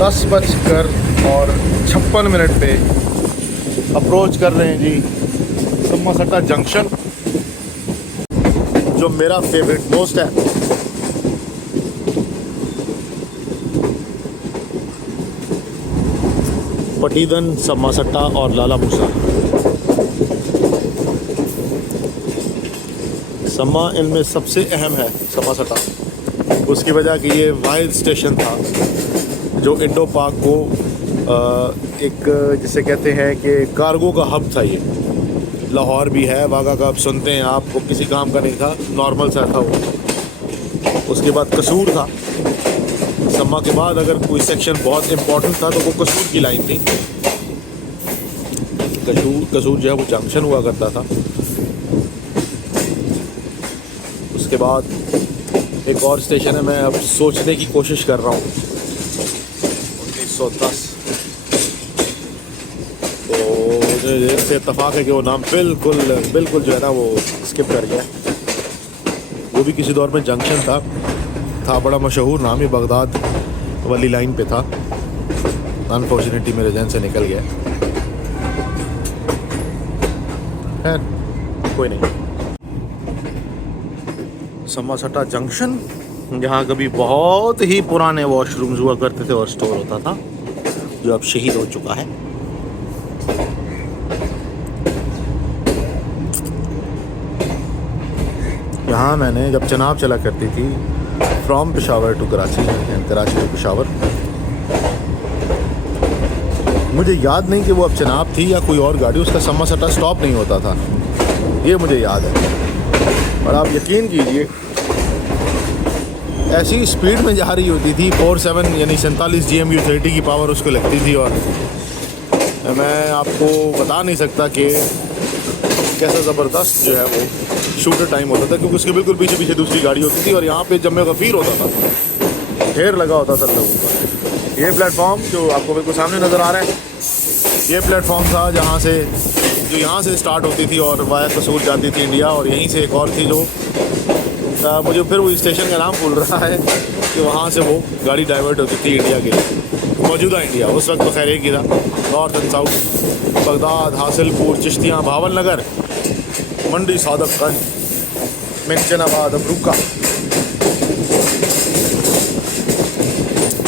10:56 पे अप्रोच कर रहे हैं जी सम्मासट्टा जंक्शन, जो मेरा फेवरेट मोस्ट है। पटीदन, सम्मासट्टा और लाला मूसा। सम्मा इनमें सबसे अहम है सम्मासट्टा, उसकी वजह कि ये वाहिद स्टेशन था जो इंडो पाक को एक जिसे कहते हैं कि कार्गो का हब था। ये लाहौर भी है, वाघा का आप सुनते हैं, आपको किसी काम का नहीं था, नॉर्मल सा था वो। उसके बाद कसूर था। सम्मा के बाद अगर कोई सेक्शन बहुत इम्पोर्टेंट था तो वो कसूर की लाइन थी। कसूर जो है वो जंक्शन हुआ करता था। उसके बाद एक और स्टेशन है, मैं अब सोचने की कोशिश कर रहा हूँ, 1910। तो इससे इत्तफाक है कि वो नाम बिल्कुल जो है ना वो स्किप कर गया। वो भी किसी दौर में जंक्शन था बड़ा मशहूर नाम, ही बगदाद वाली लाइन पे था। अनफॉर्चुनेटली मेरे जहन से निकल गया। खैर कोई नहीं। सम्मासट्टा जंक्शन, जहाँ कभी बहुत ही पुराने वॉशरूम्स हुआ करते थे और स्टोर होता था, जो अब शहीद हो चुका है। यहाँ मैंने जब चनाब चला करती थी from Peshawar to Karachi, Karachi to Peshawar, मुझे याद नहीं कि वो अब चनाब थी या कोई और गाड़ी, उसका सम्मासट्टा स्टॉप नहीं होता था, ये मुझे याद है। और आप यकीन कीजिए ऐसी स्पीड में जा रही होती थी, 47 यानी 47 GMU 30 की पावर उसको लगती थी। और मैं आपको बता नहीं सकता कि कैसा ज़बरदस्त जो है वो शूटर टाइम होता था, क्योंकि उसके बिल्कुल पीछे पीछे दूसरी गाड़ी होती थी और यहाँ पे जब मैं गफ़ीर होता था, ढेर लगा होता था लोगों का। ये प्लेटफॉर्म जो आपको बिल्कुल सामने नज़र आ रहा है, ये प्लेटफॉर्म था जहाँ से जो यहाँ से स्टार्ट होती थी और वाया कसूर जाती थी इंडिया। और यहीं से एक और थी जो मुझे फिर वो स्टेशन का नाम भूल रहा है कि वहाँ से वो गाड़ी डाइवर्ट होती थी इंडिया के लिए, मौजूदा इंडिया। उस वक्त तो खैर एक ही था, north and south, Baghdad, Hasilpur, Chishtian, भावन नगर, मंडी, सादतगंज, मेंशनाबाद, अबरूका।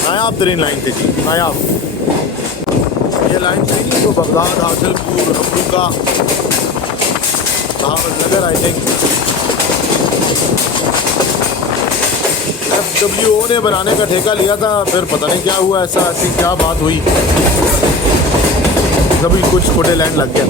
नायाब तरीन लाइन थी जी, नायाब। ये लाइन थी जो बगदाद, हासिलपुर, अबरूका, भावन नगर, आई थिंक FWO ने बनाने का ठेका लिया था। फिर पता नहीं क्या हुआ, ऐसी क्या बात हुई, कभी कुछ खोटे लैंड लग गया।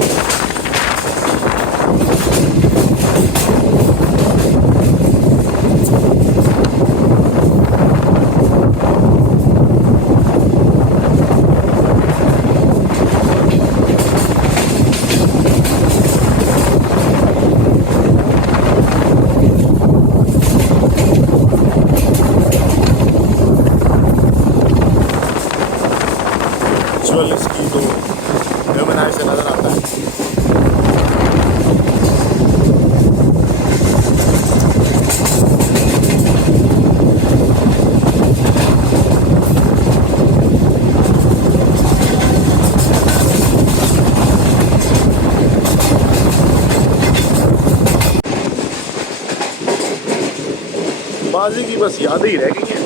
इसकी तो ह्यूमनाइज से नज़र आता है। बाजी की बस यादें ही रह गई हैं।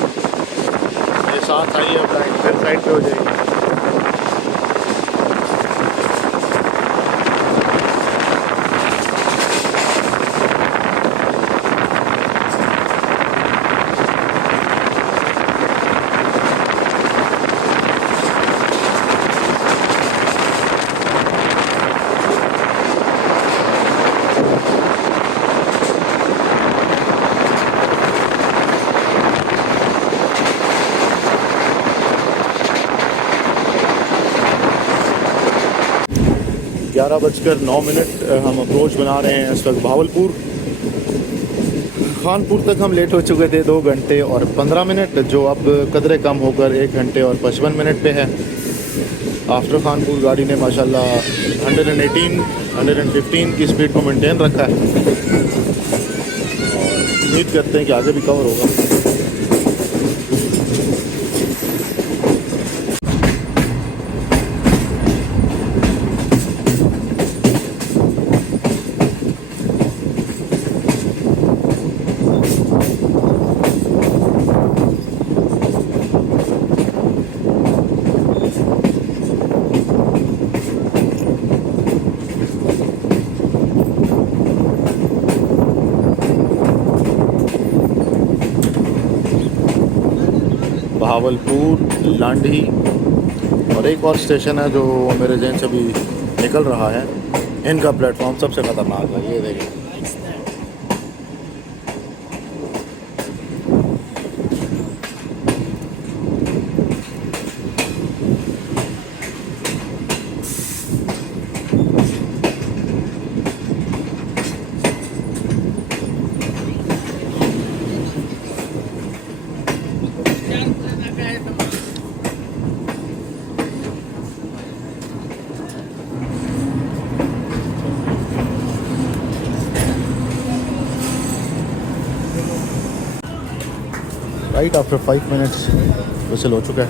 ये साथ आई है, फिर साइड पे हो जाएगी। ग्यारह बजकर 9 हम अप्रोच बना रहे हैं इस वक्त भावलपुर। खानपुर तक हम लेट हो चुके थे 2 घंटे और 15 मिनट, जो अब कदरे कम होकर 1 घंटे और 55 मिनट पे है। आफ्टर खानपुर गाड़ी ने माशाल्लाह 115 की स्पीड को मेंटेन रखा है और उम्मीद करते हैं कि आगे भी कवर होगा। बहावलपुर, लांडी और एक और स्टेशन है जो मेरे जहन से अभी निकल रहा है। इनका प्लेटफॉर्म सबसे ख़तरनाक है, ये देखिए। राइट आफ्टर 5 मिनट्स विसल हो चुका है।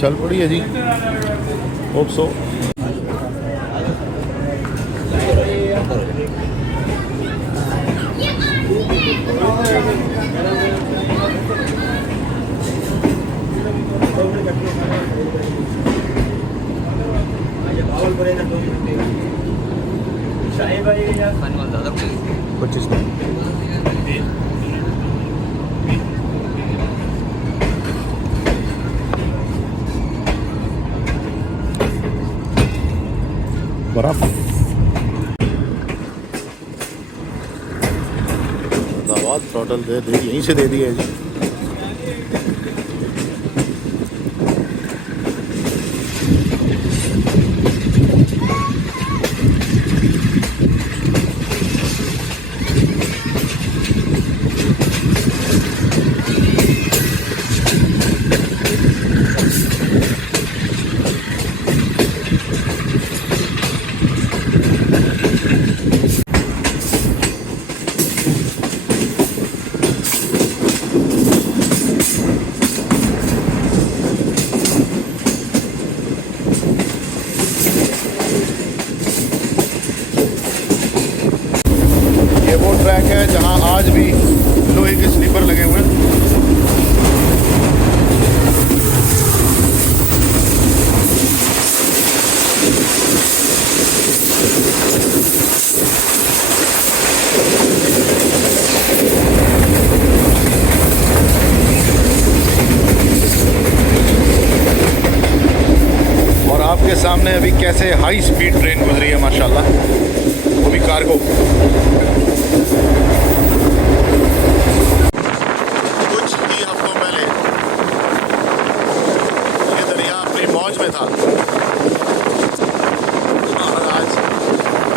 चल पड़ी है जी, होप सो। कुछ चीज़ नहीं। बर्फ थ्रॉटल दे यहीं से दे दिया है जी। ट्रैक है जहां आज भी लोहे के स्लीपर लगे हुए हैं। और आपके सामने अभी कैसे हाई स्पीड ट्रेन गुजरी है माशाल्लाह, वो भी कार्गो। कुछ ही हफ्तों पहले ये दरिया अपनी मौज में था और आज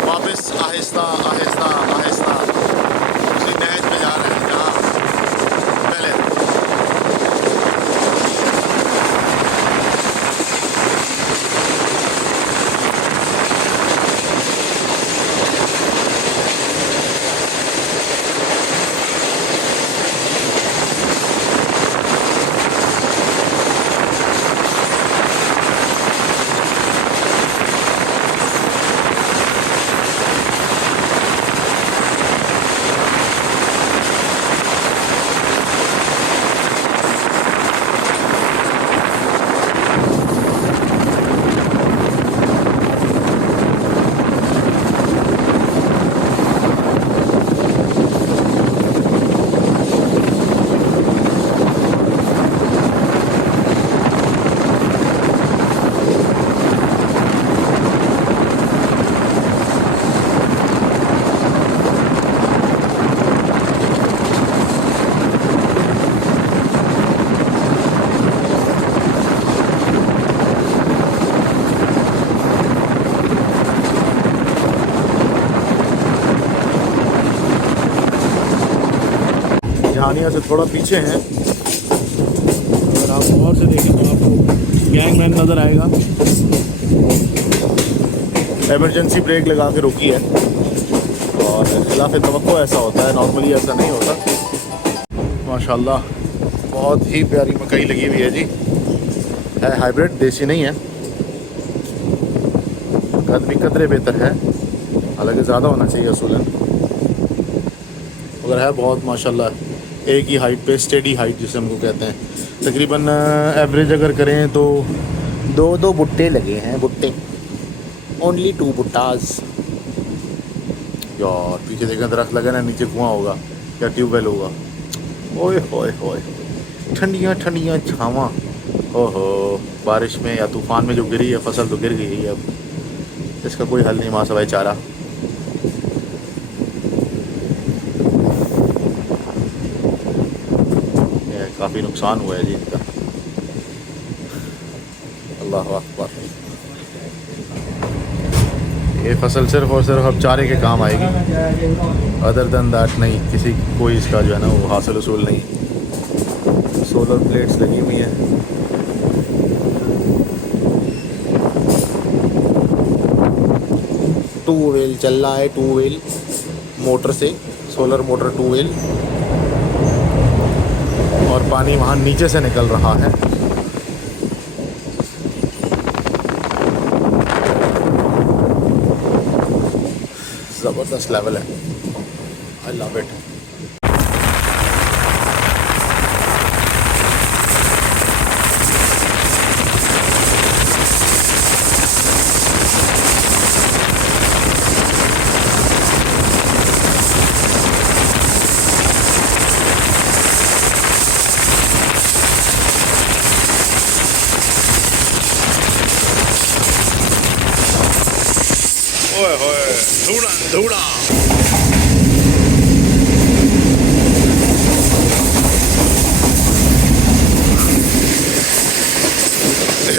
वापस आहिस्ता आहिस्ता आहिस्ता उसी नहज में जा रहे हैं जहाँ पहले। झानिया से थोड़ा पीछे हैं। अगर आप और से देखें तो आपको गैंगमैन नज़र आएगा। इमरजेंसी ब्रेक लगा के रुकी है और खिलाफ तवक्को ऐसा होता है, नॉर्मली ऐसा नहीं होता। माशाल्लाह बहुत ही प्यारी मकई लगी हुई है जी, है हाइब्रिड, देसी नहीं है। कद भी कदरे बेहतर है, हालांकि ज़्यादा होना चाहिए असूलन, मगर है बहुत माशाल्लाह एक ही हाइट पे, स्टेडी हाइट जिसे हमको कहते हैं। तकरीबन एवरेज अगर करें तो दो भुट्टे लगे हैं, भुट्टे ओनली 2 भुट्टाज। यार पीछे देखा दरख्त लगा ना, नीचे कुआं होगा या ट्यूबवेल होगा। ओए होए होए, ठंडियाँ ठंडियाँ छावां। ओहो, बारिश में या तूफ़ान में जो गिरी है फसल तो गिर गई है, अब इसका कोई हल नहीं माँ सवाई चारा। काफ़ी नुकसान हुआ है जी इनका। अल्लाह अकबर। ये फसल सिर्फ और सिर्फ अब चारे के काम आएगी, अदर देन दैट नहीं, किसी कोई इसका जो है ना वो हासिल उसूल नहीं। सोलर प्लेट्स लगी हुई हैं। टू व्हील चल रहा है, टू व्हील मोटर से, सोलर मोटर टू व्हील, और पानी वहाँ नीचे से निकल रहा है। ज़बरदस्त लेवल है, आई लव इट। ओए होए, धूड़ा धूड़ा।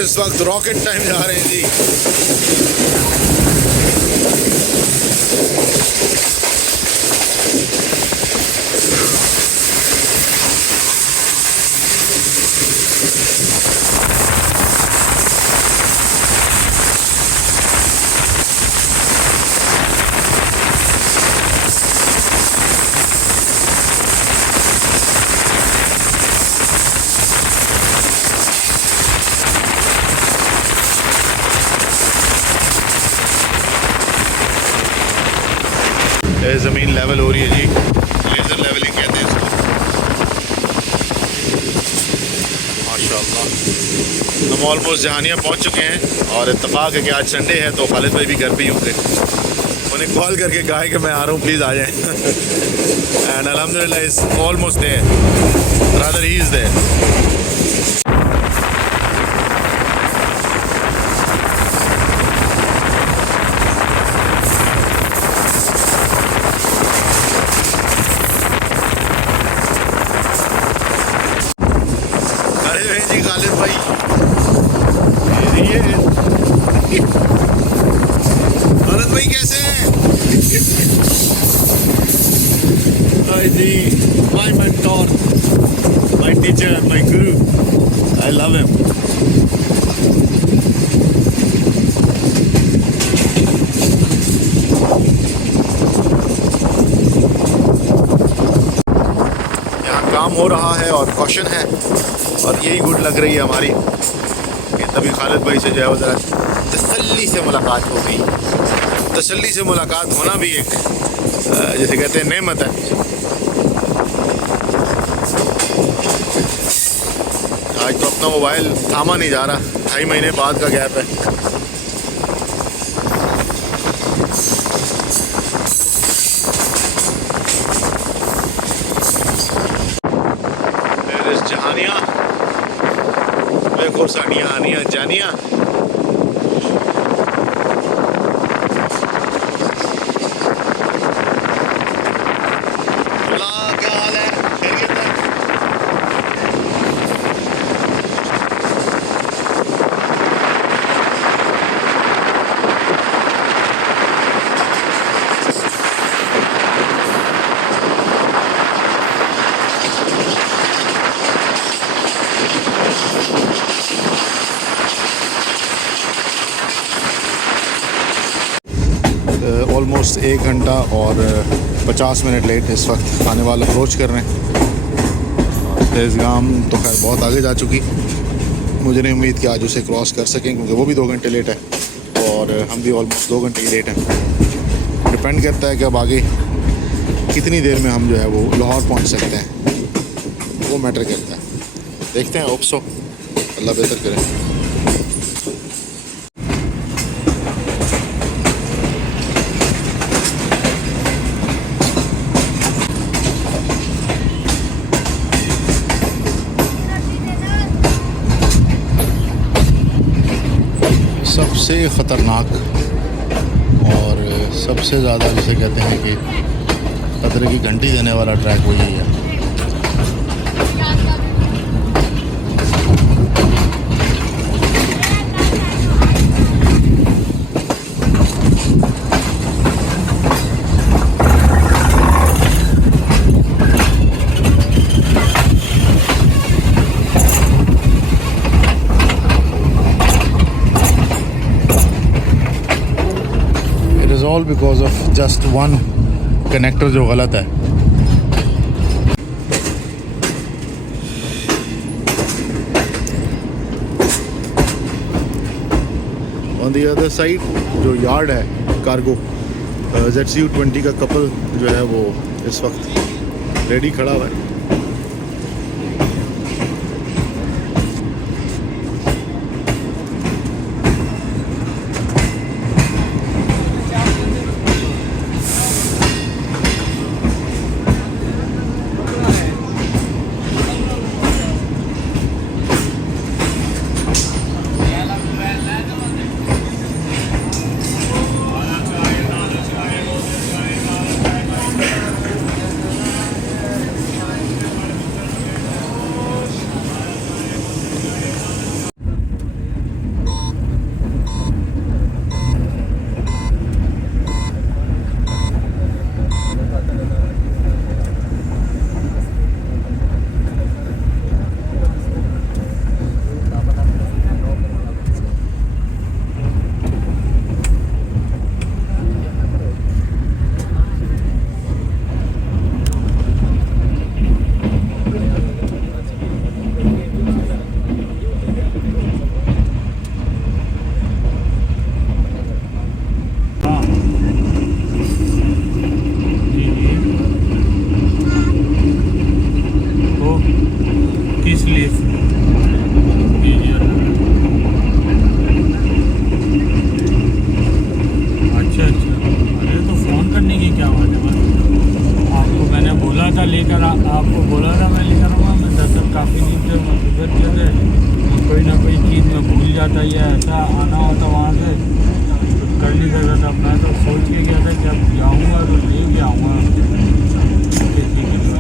इस वक्त रॉकेट टाइम जा रहे हैं जी। ज़मीन लेवल हो रही है जी, लेज़र लेवलिंग कहते हैं इसको। माशाल्लाह। हम ऑलमोस्ट जहानिया पहुंच चुके हैं और इत्तेफाक है कि आज संडे है तो खालिद भाई भी घर पे ही होंगे। उन्हें कॉल करके कहा है कि मैं आ रहा हूँ, प्लीज़ आ जाएं। एंड अल्हम्दुलिल्लाह is almost there, rather he is there. जी खालिद भाई, ये खालिद भाई कैसे हैं? हाय जी, my mentor, my teacher, my guru, I love him. यहाँ काम हो रहा है और कॉशन है, और यही गुड लग रही है हमारी कि तभी खालिद भाई से जो है वो ज़रा तसल्ली से मुलाकात हो गई। तसल्ली से मुलाकात होना भी एक जैसे कहते हैं नेमत है। आज तो अपना मोबाइल थामा नहीं जा रहा, 2.5 महीने बाद का गैप है। जहानिया देखो, सानिया आनिया जानिया। क्या हाल है, खैरियत है? ऑलमोस्ट 1 घंटा और 50 मिनट लेट इस वक्त आने वाला अप्रोच कर रहे हैं। तेज़गाम तो खैर बहुत आगे जा चुकी, मुझे नहीं उम्मीद कि आज उसे क्रॉस कर सकें क्योंकि वो भी 2 घंटे लेट है और हम भी ऑलमोस्ट 2 घंटे ही लेट हैं। डिपेंड करता है कि अब आगे कितनी देर में हम जो है वो लाहौर पहुंच सकते हैं, वो मैटर करता है। देखते हैं, होप सो, अल्लाह बेहतर करे। सबसे ख़तरनाक और सबसे ज़्यादा जिसे कहते हैं कि खतरे की घंटी देने वाला ट्रैक वो यही है। All because of just one connector जो गलत है। ऑन दी अदर साइड जो यार्ड है कार्गो ZCU20 का कपल जो है वो इस वक्त रेडी खड़ा हुआ है। लेकर आपको बोला था मैं लेकर आऊँगा। मैं दरअसल काफ़ी दिन से मकबूत जगह कोई ना कोई चीज़ में भूल जाता या ऐसा आना होता वहाँ से कुछ कर नहीं सकता था। मैं तो सोच के गया था कि अब जाऊँगा तो ले भी आऊँगा।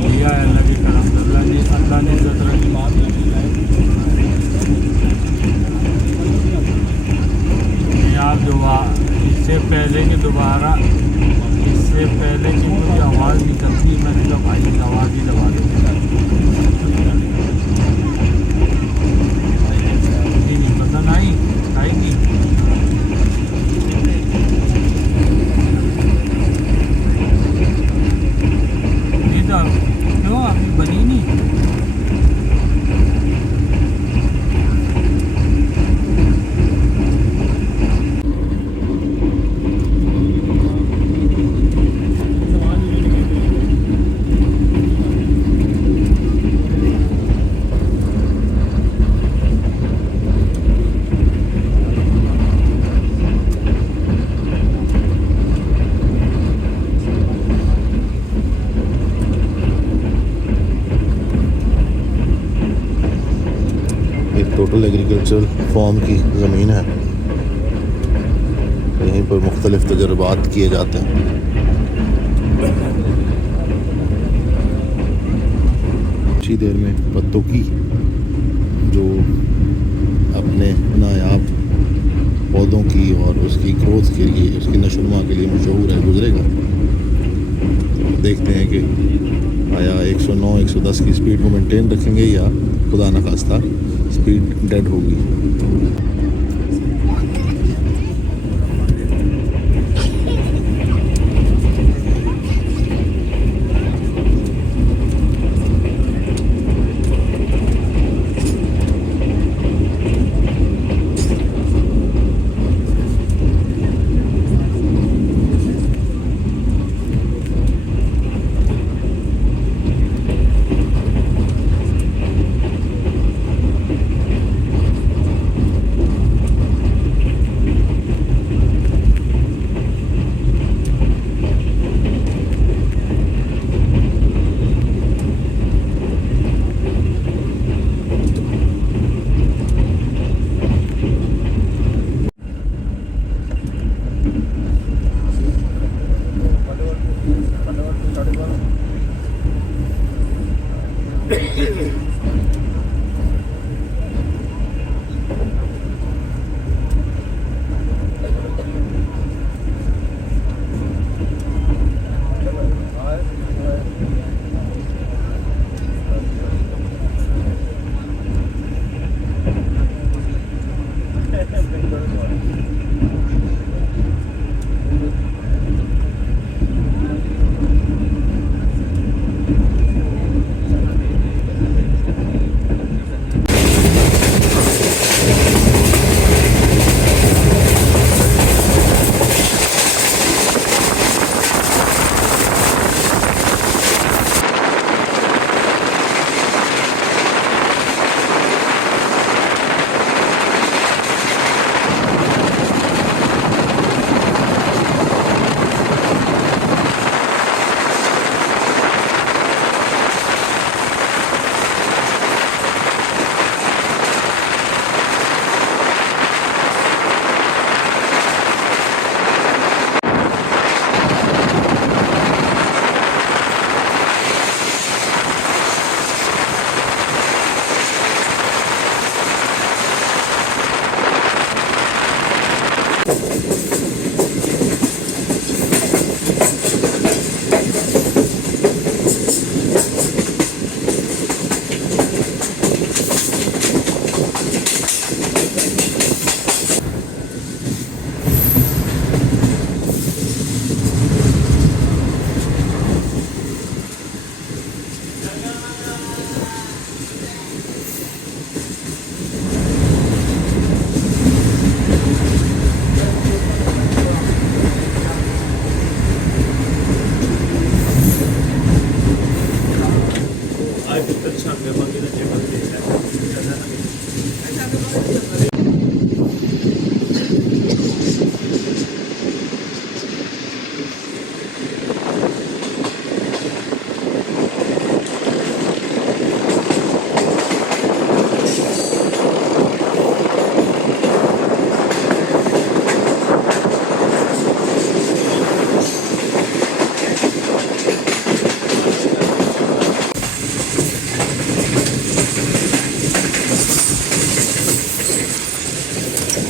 लिया है अल्लाह के करम से, अल्लाह ने जरा की बात आप इससे पहले कि दोबारा इससे पहले कि मुझे आवाज़ निकलती है मैंने कहा भाई आवाज़ ही दबा दो। नहीं पसंद आएगी नहीं तो क्यों अभी बनी नहीं। टोटल एग्रीकल्चर फॉर्म की ज़मीन है। यहीं पर मुख्तलिफ़ तजर्बात किए जाते हैं। कुछ ही देर में पत्तों की जो अपने नायाब पौधों की और उसकी ग्रोथ के लिए उसकी नशोनुमा के लिए मशहूर है गुजरेगा। तो देखते हैं कि आया 109-110 की स्पीड को मेंटेन रखेंगे या खुदा न खास्ता स्पीड डेड होगी।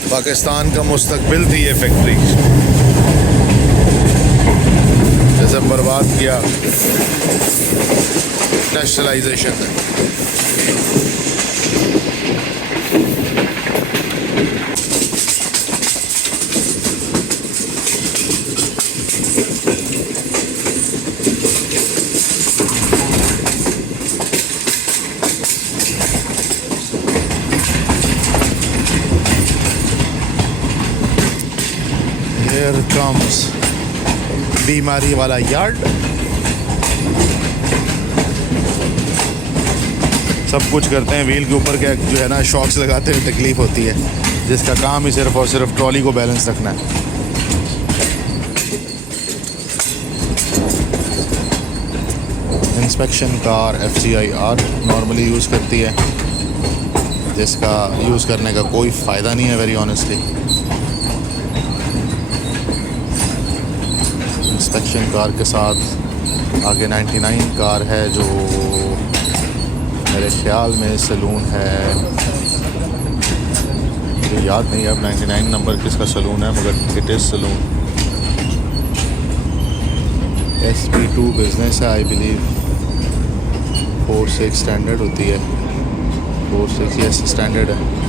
पाकिस्तान का मुस्तकबिल थी ये फैक्ट्री, जैसे बर्बाद किया इंडस्ट्रियलाइजेशन ने। Here comes बीमारी वाला यार्ड। सब कुछ करते हैं, व्हील के ऊपर के जो है ना शॉक्स लगाते हुए तकलीफ होती है, जिसका काम ही सिर्फ और सिर्फ ट्रॉली को बैलेंस रखना है। Inspection car FCIR normally use करती है, जिसका यूज़ करने का कोई फ़ायदा नहीं है वेरी ऑनेस्टली। इंस्पेक्शन कार के साथ आगे 99 कार है, जो मेरे ख्याल में सलून है, मुझे याद नहीं है अब 99 नंबर किसका सलून है, मगर it is salon. SP2 business है आई बिलीव। 4-6 स्टैंडर्ड होती है, 4-6 यस स्टैंडर्ड है।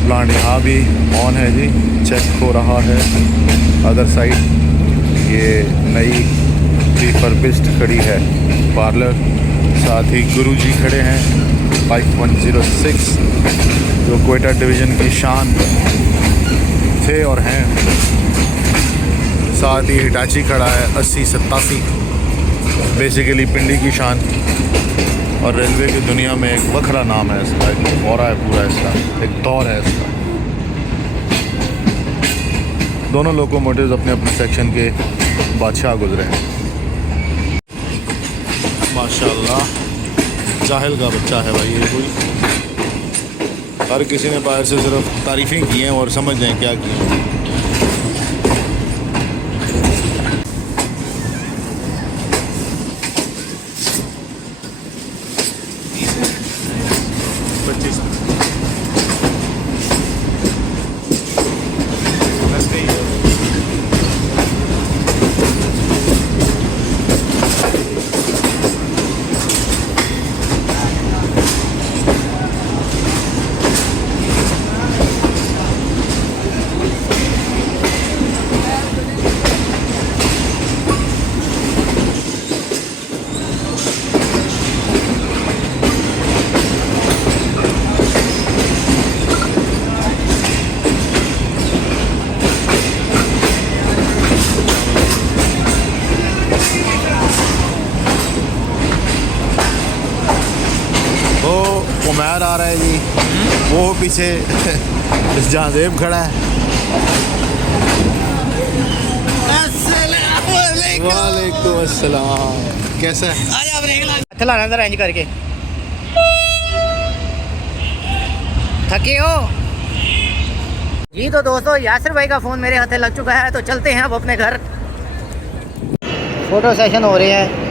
प्लांट यहाँ भी ऑन है जी, चेक हो रहा है। अदर साइड ये नई रिफर्बिश्ड खड़ी है पार्लर, साथ ही गुरुजी खड़े हैं 5106, जो क्वेटा डिवीज़न की शान थे और हैं। साथ ही हिटाची खड़ा है 8087, बेसिकली पिंडी की शान। और रेलवे की दुनिया में एक वखरा नाम है इसका, एक औरा है पूरा इसका, एक दौर है इसका। दोनों लोकोमोटिव्स अपने अपने सेक्शन के बादशाह गुजरे हैं। माशाल्लाह जाहिल का बच्चा है भाई ये कोई। हर किसी ने बाहर से सिर्फ तारीफ़ें की हैं और समझ जाएं क्या किए हैं। उमैर आ रहा है जी, वो पीछे जहाँ जेब खड़ा है। वालेकुम अस्सलाम, कैसा है? लाना अंदर रेंज करके। थके हो जी? तो दोस्तों यासिर भाई का फ़ोन मेरे हाथे लग चुका है, तो चलते हैं अब अपने घर। फ़ोटो सेशन हो रहे हैं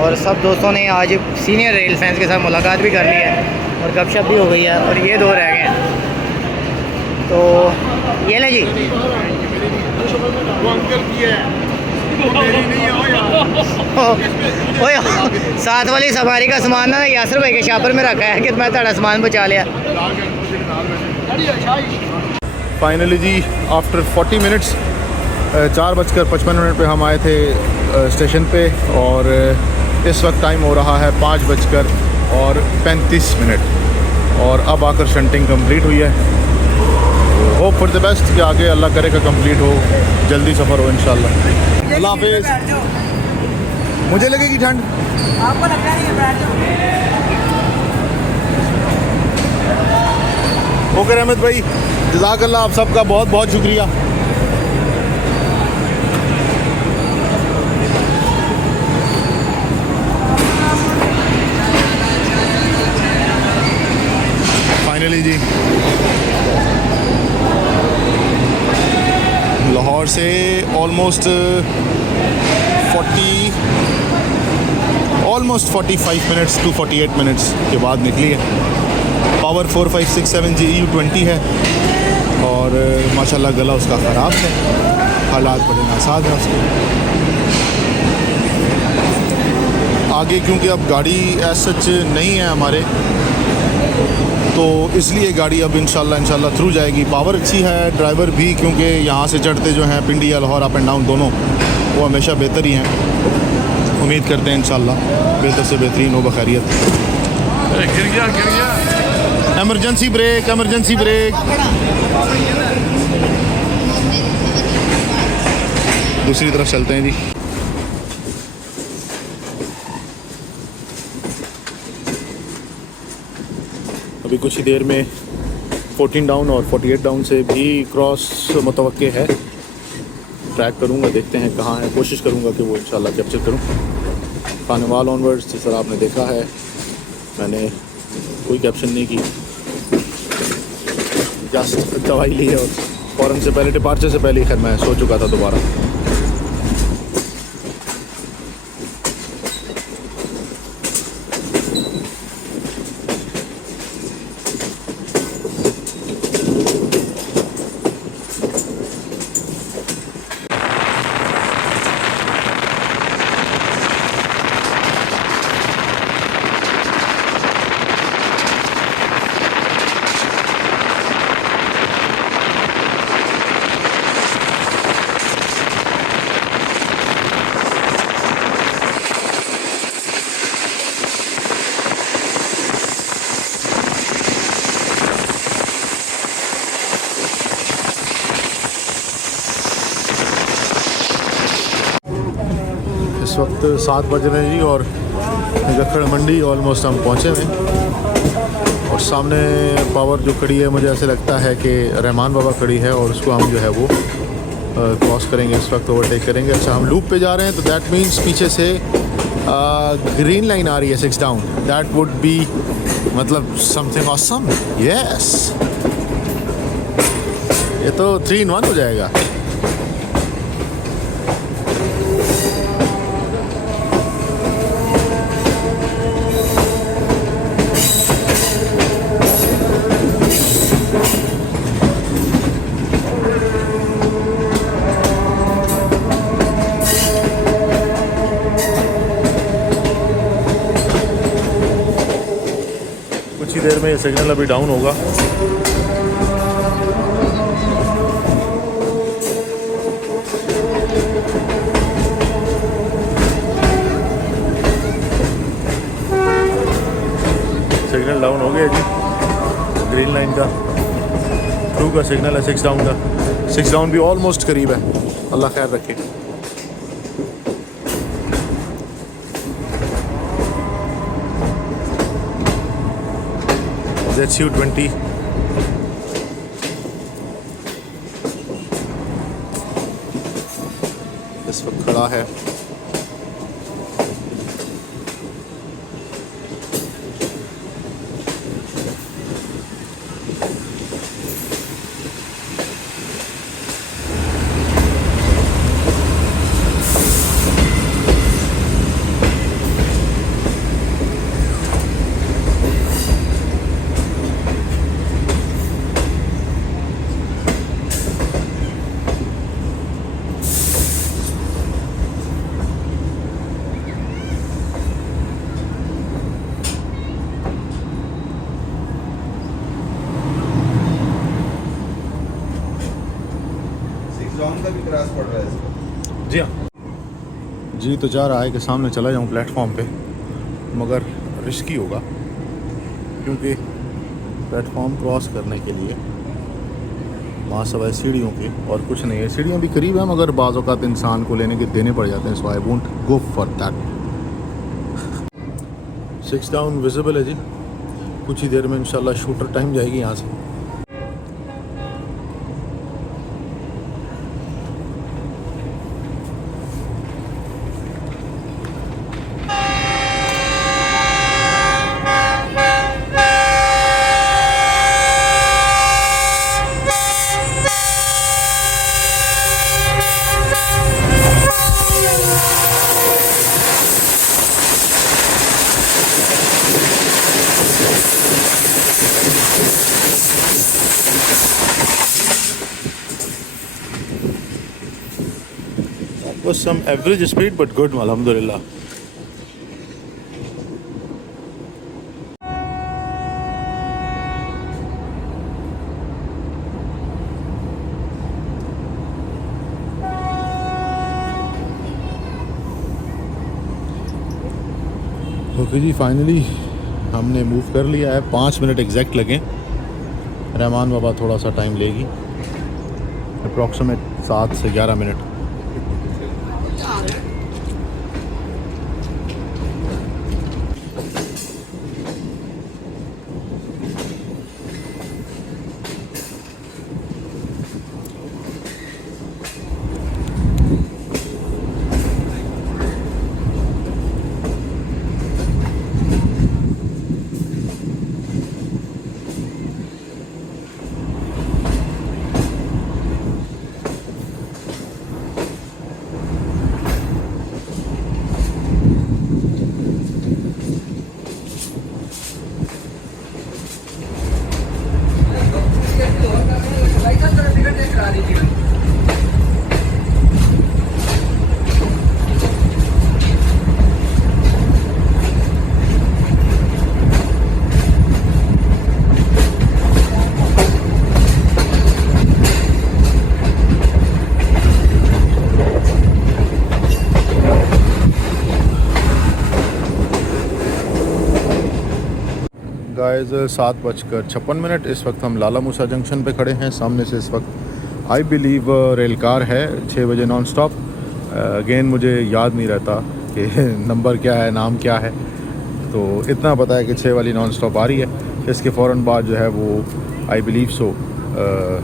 और सब दोस्तों ने आज सीनियर रेल फैंस के साथ मुलाकात भी कर ली है और गपशप भी हो गई है, और ये दो रह गए हैं। तो ये ले जी, ओए साथ वाली सवारी का सामान ना यासिर भाई के शापर में रखा है कि मैं तेरा सामान बचा लिया। फाइनली जी आफ्टर 40 मिनट्स 4:55 पे हम आए थे स्टेशन पे, और इस वक्त टाइम हो रहा है 5:35 और अब आकर शंटिंग कंप्लीट हुई है। होप फॉर द बेस्ट कि आगे अल्लाह करे का कंप्लीट हो, जल्दी सफ़र हो इंशाल्लाह। अल्लाह हाफिज़। मुझे लगेगी ठंड, आपको लगता नहीं है? बैठ जाओ। ओके रहमत भाई, जज़ाकल्लाह, आप सबका बहुत बहुत शुक्रिया। फाइनली जी लाहौर से ऑलमोस्ट 45 मिनट्स टू 48 मिनट्स के बाद निकली है। पावर 4567 GU20 है और माशाल्लाह गला उसका ख़राब है, हालात बड़े नासाज हैं उसके। आगे क्योंकि अब गाड़ी एज सच नहीं है हमारे, तो इसलिए गाड़ी अब इंशाल्लाह थ्रू जाएगी। पावर अच्छी है, ड्राइवर भी, क्योंकि यहाँ से चढ़ते जो हैं पिंडी या लाहौर अप एंड डाउन दोनों, वो हमेशा बेहतर ही हैं। उम्मीद करते हैं इंशाल्लाह बेहतर से बेहतरीन हो बखैरियत। गिर गया। Emergency brake, emergency brake. दूसरी तरफ चलते हैं जी। अभी कुछ ही देर में 14 डाउन और 48 डाउन से भी क्रॉस मुतवक्के है। ट्रैक करूँगा, देखते हैं कहाँ है, कोशिश करूँगा कि वो इंशाल्लाह कैप्चर करूँ। खानेवाल ऑनवर्ड्स जिस तरह आपने देखा है, मैंने कोई कैप्शन नहीं की, जस्ट दवाई ली है और फ़ौरन से पहले डिपार्चर से पहले ही खैर मैं सो चुका था दोबारा। वक्त 7 बज रहे हैं जी और गखड़ मंडी ऑलमोस्ट हम पहुँचे हुए हैं। और सामने पावर जो खड़ी है, मुझे ऐसे लगता है कि रहमान बाबा खड़ी है और उसको हम जो है वो क्रॉस करेंगे, इस वक्त ओवरटेक करेंगे। अच्छा, हम लूप पे जा रहे हैं तो दैट मीन्स पीछे से ग्रीन लाइन आ रही है 6 डाउन। दैट वुड बी मतलब समथिंग ऑसम। यस, ये तो 3 in 1 हो जाएगा। कुछ ही देर में ये सिग्नल अभी डाउन होगा। सिग्नल डाउन हो गया जी, ग्रीन लाइन का थ्रू का सिग्नल है 6 डाउन का। 6 डाउन भी ऑलमोस्ट करीब है, अल्लाह खैर रखे। ZU20 इस वक्त खड़ा है। का भी क्रॉस पड़ रहा है इसका। जी हाँ जी, तो चाह रहा है कि सामने चला जाऊँ प्लेटफॉर्म पे, मगर रिस्की होगा क्योंकि प्लेटफॉर्म क्रॉस करने के लिए वहाँ सवाए सीढ़ियों की और कुछ नहीं है। सीढ़ियाँ भी करीब हैं मगर बाज़ औक़ात इंसान को लेने के देने पड़ जाते हैं, so I won't go for that. 6 down visible है जी, कुछ ही देर में इंशाल्लाह शूटर टाइम जाएगी यहाँ से। Was some average speed but good, alhamdulillah. Okay ji, finally हमने मूव कर लिया है। 5 मिनट एग्जैक्ट लगे। रहमान बाबा थोड़ा सा टाइम लेगी, अप्रॉक्सीमेट 7 से 11 मिनट। गाइस 7:56 इस वक्त हम लाला मूसा जंक्शन पे खड़े हैं। सामने से इस वक्त आई बिलीव रेल कार है 6 बजे नॉन स्टॉप। अगेन मुझे याद नहीं रहता कि नंबर क्या है, नाम क्या है। तो इतना पता है कि 6 वाली नॉन स्टॉप आ रही है। इसके फ़ौरन बाद जो है वो I believe so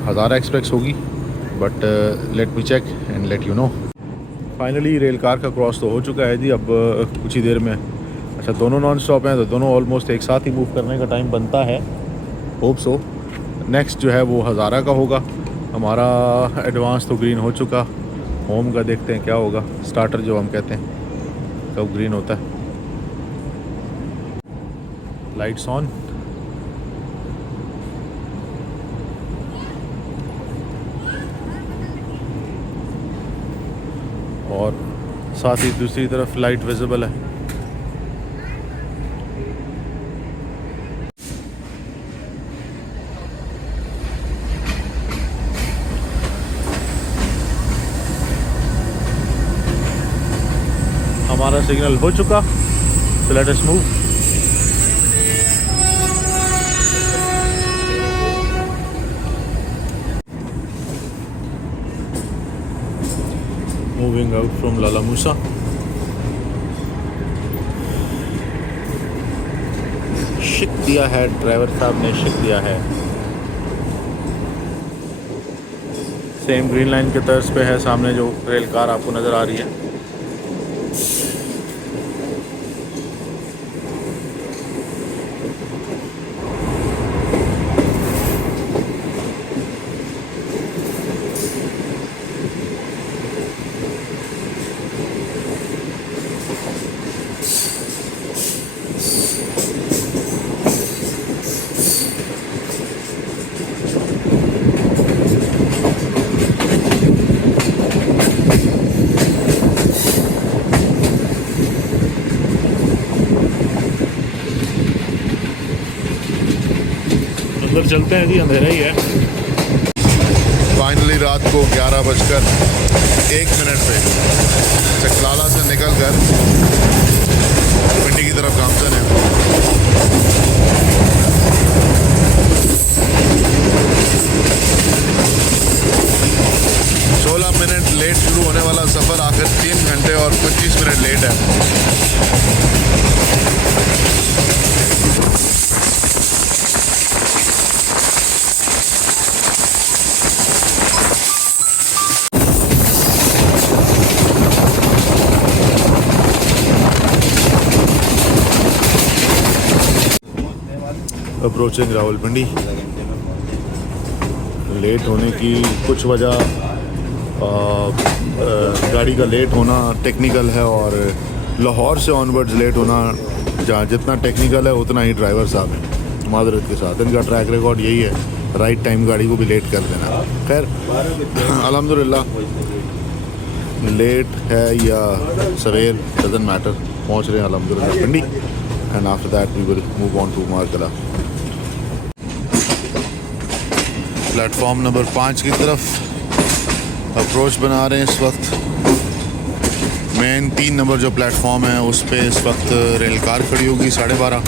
Hazara express होगी, but let me check and let you know. Finally rail car का क्रॉस तो हो चुका है जी, अब कुछ ही देर में। अच्छा, दोनों नॉन स्टॉप हैं तो दोनों ऑलमोस्ट एक साथ ही मूव करने का टाइम बनता है, होप सो। नेक्स्ट जो है वो हज़ारा का होगा। हमारा एडवांस तो ग्रीन हो चुका, होम का देखते हैं क्या होगा। स्टार्टर जो हम कहते हैं कब ग्रीन होता है। Lights on. और साथ ही दूसरी तरफ लाइट विजिबल है। हमारा सिग्नल हो चुका, so let us move। Moving out from Lala Musa। शिक दिया है ड्राइवर साहब ने, शिक दिया है। सेम ग्रीन लाइन के तर्ज पे है सामने जो रेल कार आपको नज़र आ रही है। अंदर चलते हैं जी, अंधेरा ही है। फाइनली रात को 11:01 पे चकलाला से निकल कर पिंडी की तरफ गामसन है। 16 मिनट लेट शुरू होने वाला सफ़र आखिर 3 घंटे और 25 मिनट लेट है। अप्रोचिंग रावलपिंडी। लेट होने की कुछ वजह गाड़ी का लेट होना टेक्निकल है, और लाहौर से ऑनवर्ड्स लेट होना जहाँ जितना टेक्निकल है उतना ही ड्राइवर साहब हैं। मादरत के साथ इनका ट्रैक रिकॉर्ड यही है, राइट टाइम गाड़ी को भी लेट कर देना। खैर अल्हम्दुलिल्लाह, लेट है या सवेर डजंट मैटर, पहुँच रहे हैं अल्हम्दुलिल्लाह Pindi. And after that we will move on to Margalla. Platform number 5 की तरफ अप्रोच बना रहे हैं इस वक्त। मेन 3 नंबर जो प्लेटफॉर्म है उस पे इस वक्त रेल कार खड़ी होगी 12:30।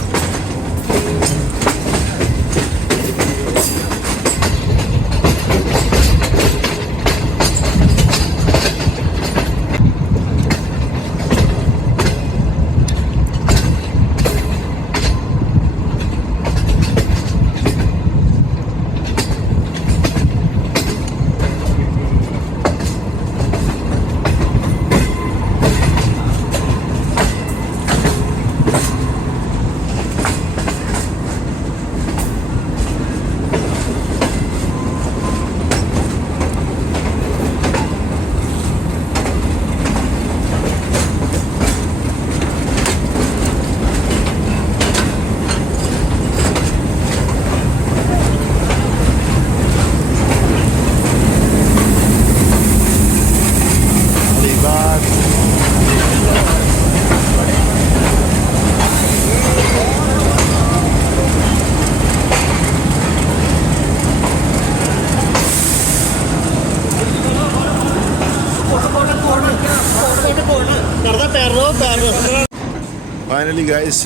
फाइनली गाइस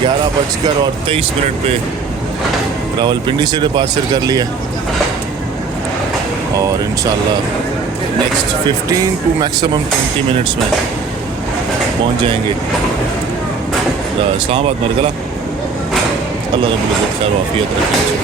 11:23 पे रावलपिंडी से डिपार्चर कर लिया, और इंशाल्लाह नेक्स्ट 15 टू मैक्सिमम 20 मिनट्स में पहुंच जाएंगे इस्लामाबाद मरगला। अल्लाह रब्बुल इज़्ज़त खैर वाफियत रखे।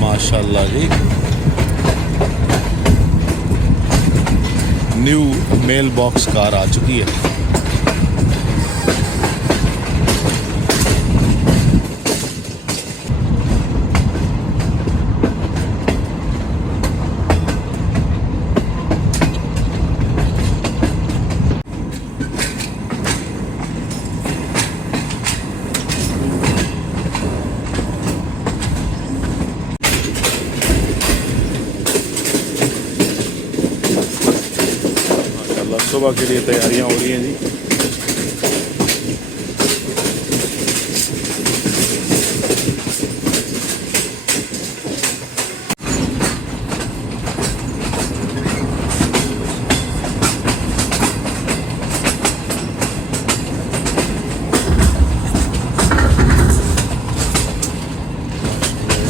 माशाल्लाह जी, न्यू मेल बॉक्स कार आ चुकी है। सुबह के लिए तैयारियां हो रही हैं जी।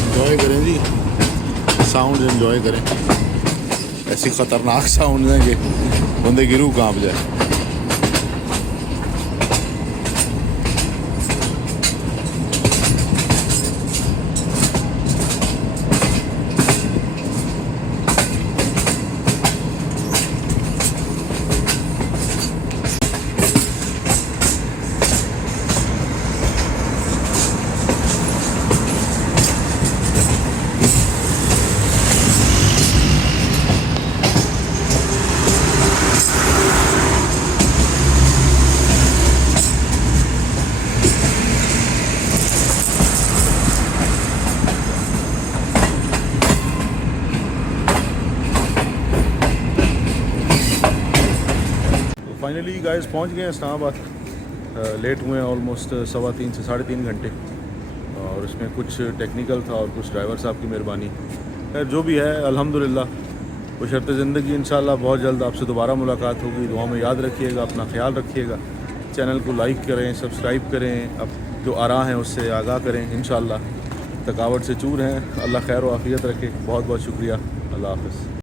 एंजॉय करें जी, साउंड एंजॉय करें। ऐसी ख़तरनाक साउंड हैं कि बंदे की रूह कांप जाए। फाइनली गाइस पहुंच गए हैं इस्लामाबाद। लेट हुए हैं ऑलमोस्ट 3.25 से 3.5 घंटे, और उसमें कुछ टेक्निकल था और कुछ ड्राइवर साहब की मेहरबानी। खैर जो भी है अल्हम्दुलिल्लाह, बशर्ते ज़िंदगी इंशाल्लाह बहुत जल्द आपसे दोबारा मुलाकात होगी। दुआ में याद रखिएगा, अपना ख्याल रखिएगा। चैनल को लाइक करें, सब्सक्राइब करें, अब जो आरा हैं उससे आगाह करें। इंशाल्लाह थकावट से चूर हैं। अल्लाह खैर व आफियत रखे। बहुत बहुत शुक्रिया। अल्लाह हाफ़िज़।